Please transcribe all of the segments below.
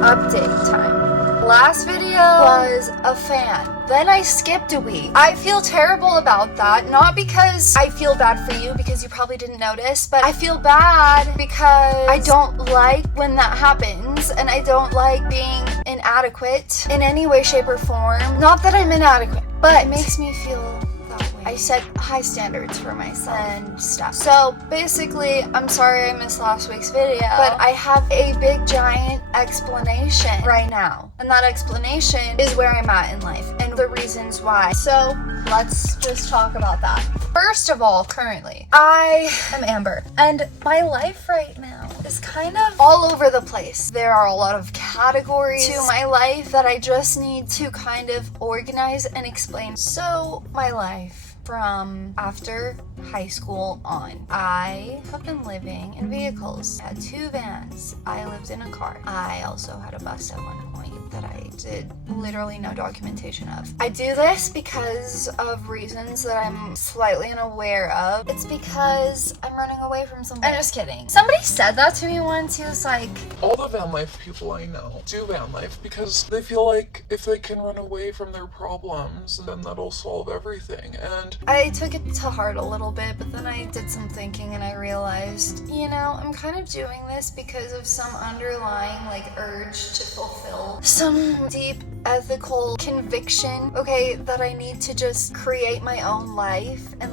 Update time. Last video was a fan. Then I skipped a week. I feel terrible about that. Not because I feel bad for you, because you probably didn't notice, but I feel bad because I don't like when that happens, and I don't like being inadequate in any way, shape, or form. Not that I'm inadequate, but it makes me feel that way. I set high standards for myself and stuff. So basically, I'm sorry I missed last week's video, but I have a big giant explanation right now. And that explanation is where I'm at in life and the reasons why. So let's just talk about that. First of all, currently, I am Amber, and my life right now is kind of all over the place. There are a lot of categories to my life that I just need to kind of organize and explain. So my life from after high school on, I have been living in vehicles. I had 2 vans. I lived in a car. I also had a bus at one point that I did literally no documentation of. I do this because of reasons that I'm slightly unaware of. It's because I'm running away from something. I'm just kidding. Somebody said that to me once. He was like, all the van life people I know do van life because they feel like if they can run away from their problems, then that'll solve everything. And I took it to heart a little bit, but then I did some thinking and I realized, you know, I'm kind of doing this because of some underlying urge to fulfill some deep ethical conviction, okay, that I need to just create my own life and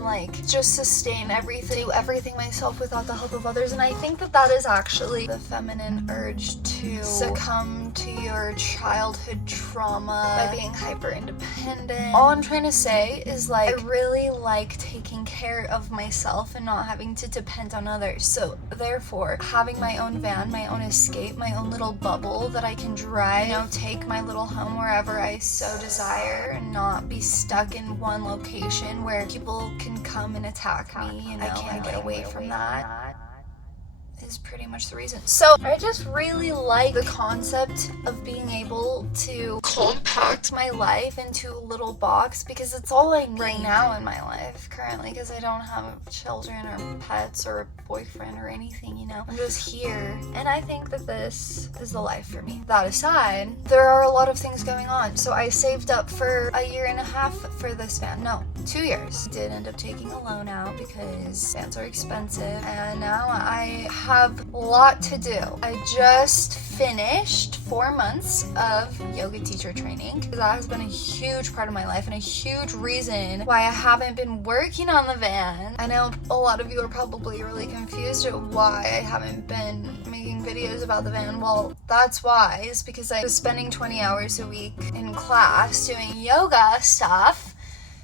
just sustain everything, do everything myself without the help of others. And I think that that is actually the feminine urge to succumb to your childhood trauma by being hyper independent. All I'm trying to say is I really like taking care of myself and not having to depend on others. So therefore, having my own van, my own escape, my own little bubble that I can drive, take my little home wherever I so desire and not be stuck in one location where people can come and attack me, I can't get away from that, is pretty much the reason. So I just really like the concept of being able to compact my life into a little box, because it's all I need right now in my life currently, because I don't have children or pets or a boyfriend or anything, I'm just here, and I think that this is the life for me. That aside, there are a lot of things going on. So I saved up for 1.5 years for this van. No, 2 years. Did end up taking a loan out because vans are expensive, and now I have a lot to do. I just finished 4 months of yoga teacher training. That has been a huge part of my life and a huge reason why I haven't been working on the van. I know a lot of you are probably really confused at why I haven't been making videos about the van. Well, that's why, is because I was spending 20 hours a week in class doing yoga stuff,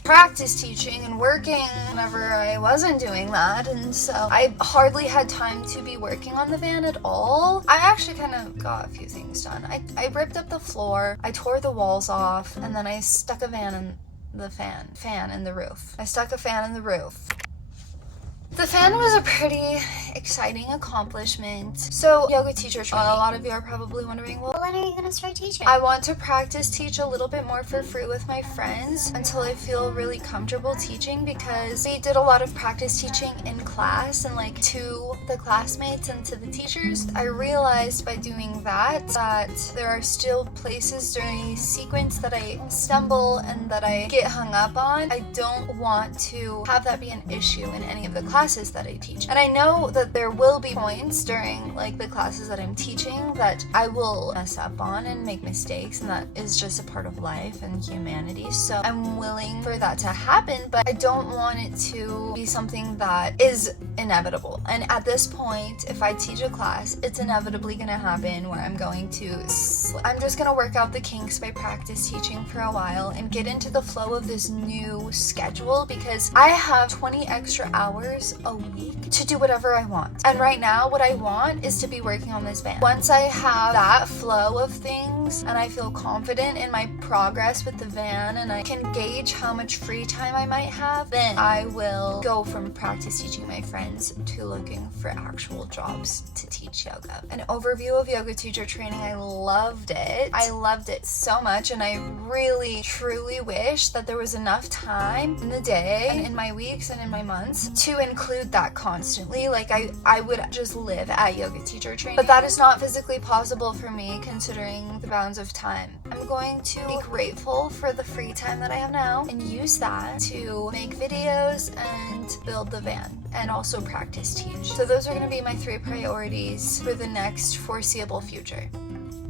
practice teaching and working whenever I wasn't doing that, and so I hardly had time to be working on the van at all. I actually kind of got a few things done. I ripped up the floor, I tore the walls off, and then I stuck a fan in the roof. I stuck a fan in the roof. The fan was a pretty exciting accomplishment. So, yoga teacher training. A lot of you are probably wondering, well, when are you going to start teaching? I want to practice teach a little bit more for free with my friends until I feel really comfortable teaching, because we did a lot of practice teaching in class and to the classmates and to the teachers. I realized by doing that there are still places during the sequence that I stumble and that I get hung up on. I don't want to have that be an issue in any of the classes that I teach. And I know that there will be points during the classes that I'm teaching that I will mess up on and make mistakes, and that is just a part of life and humanity. So I'm willing for that to happen, but I don't want it to be something that is inevitable. And at this point, if I teach a class, it's inevitably gonna happen where I'm just gonna work out the kinks by practice teaching for a while and get into the flow of this new schedule, because I have 20 extra hours a week to do whatever I want. And right now, what I want is to be working on this van. Once I have that flow of things and I feel confident in my progress with the van and I can gauge how much free time I might have, then I will go from practice teaching my friends to looking for actual jobs to teach yoga. An overview of yoga teacher training, I loved it. I loved it so much, and I really, truly wish that there was enough time in the day and in my weeks and in my months to include that constantly. Like I would just live at yoga teacher training, but that is not physically possible for me considering the bounds of time. I'm going to be grateful for the free time that I have now and use that to make videos and build the van and also practice teach. So those are going to be my 3 priorities for the next foreseeable future.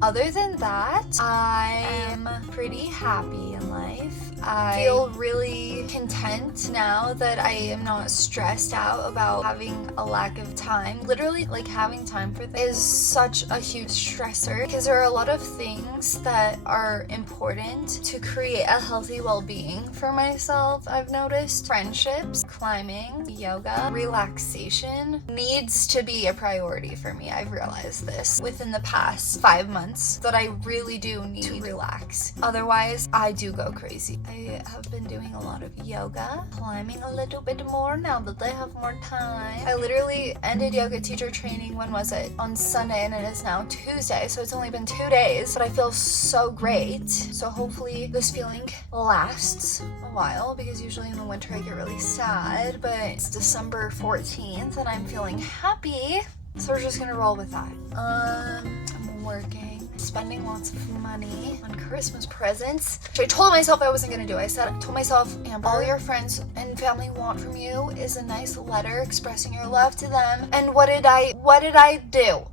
Other than that, I am pretty happy in life. I feel really content now that I am not stressed out about having a lack of time. Literally, like, having time for things is such a huge stressor because there are a lot of things that are important to create a healthy well-being for myself. I've noticed friendships, climbing, yoga, relaxation needs to be a priority for me. I've realized this within the past 5 months that I really do need to relax. Otherwise, I do go crazy. I have been doing a lot of yoga, climbing a little bit more now that I have more time. I literally ended yoga teacher training, when was it? On Sunday, and it is now Tuesday, so it's only been 2 days, but I feel so great. So hopefully this feeling lasts a while, because usually in the winter I get really sad, but it's December 14th and I'm feeling happy, so we're just gonna roll with that. I'm working, spending lots of money on Christmas presents, which I told myself I wasn't gonna do. I told myself, Amber, all your friends and family want from you is a nice letter expressing your love to them. And what did I do?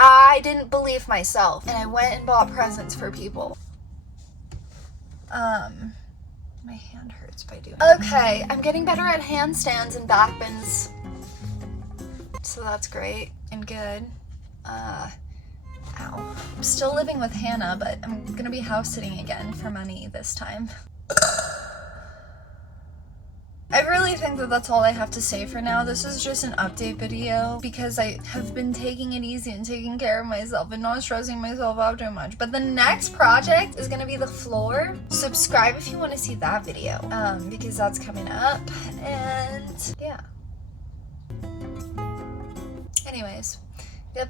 I didn't believe myself, and I went and bought presents for people. My hand hurts by doing it. Okay, I'm getting better at handstands and back bends, so that's great and good. Ow. I'm still living with Hannah, but I'm gonna be house sitting again for money this time. I really think that that's all I have to say for now. This is just an update video because I have been taking it easy and taking care of myself and not stressing myself out too much. But the next project is gonna be the floor. Subscribe if you want to see that video, because that's coming up. And yeah. Anyways, yep.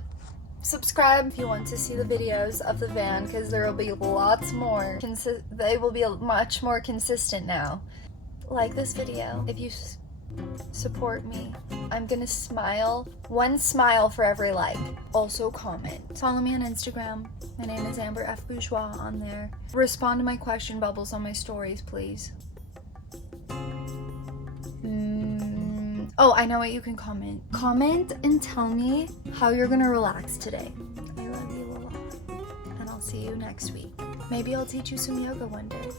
Subscribe if you want to see the videos of the van, because there will be lots more. They will be much more consistent now. Like this video if you support me. I'm gonna smile. 1 smile for every like. Also comment. Follow me on Instagram. My name is Amber F. Bourgeois on there. Respond to my question bubbles on my stories, please. Oh, I know what you can comment. Comment and tell me how you're gonna relax today. I love you a lot. And I'll see you next week. Maybe I'll teach you some yoga one day.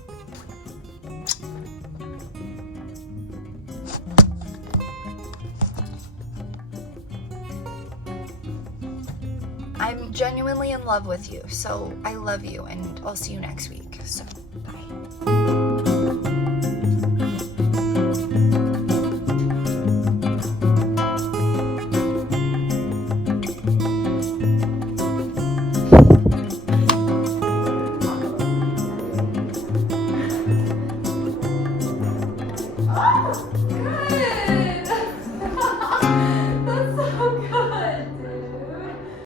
I'm genuinely in love with you, so I love you, and I'll see you next week. So